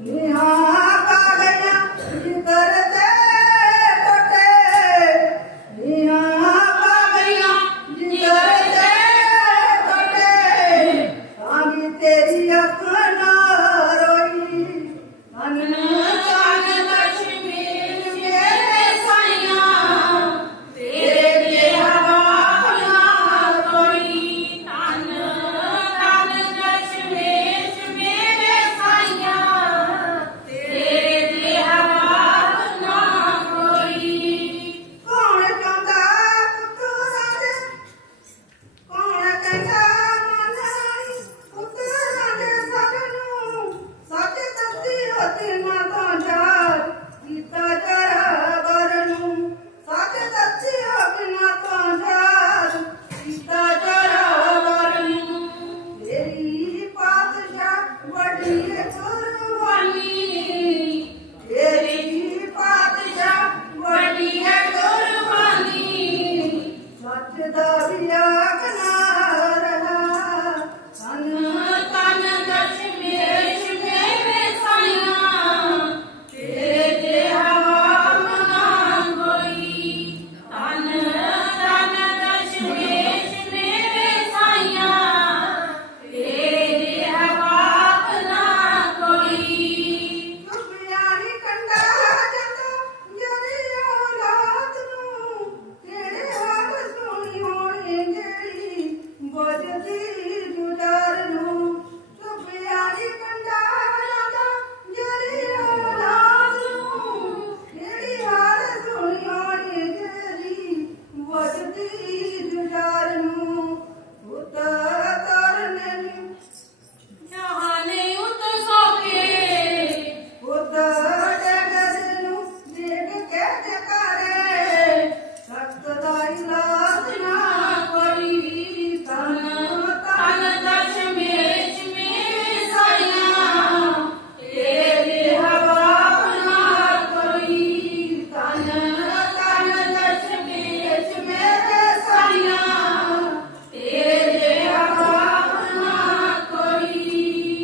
Yeah.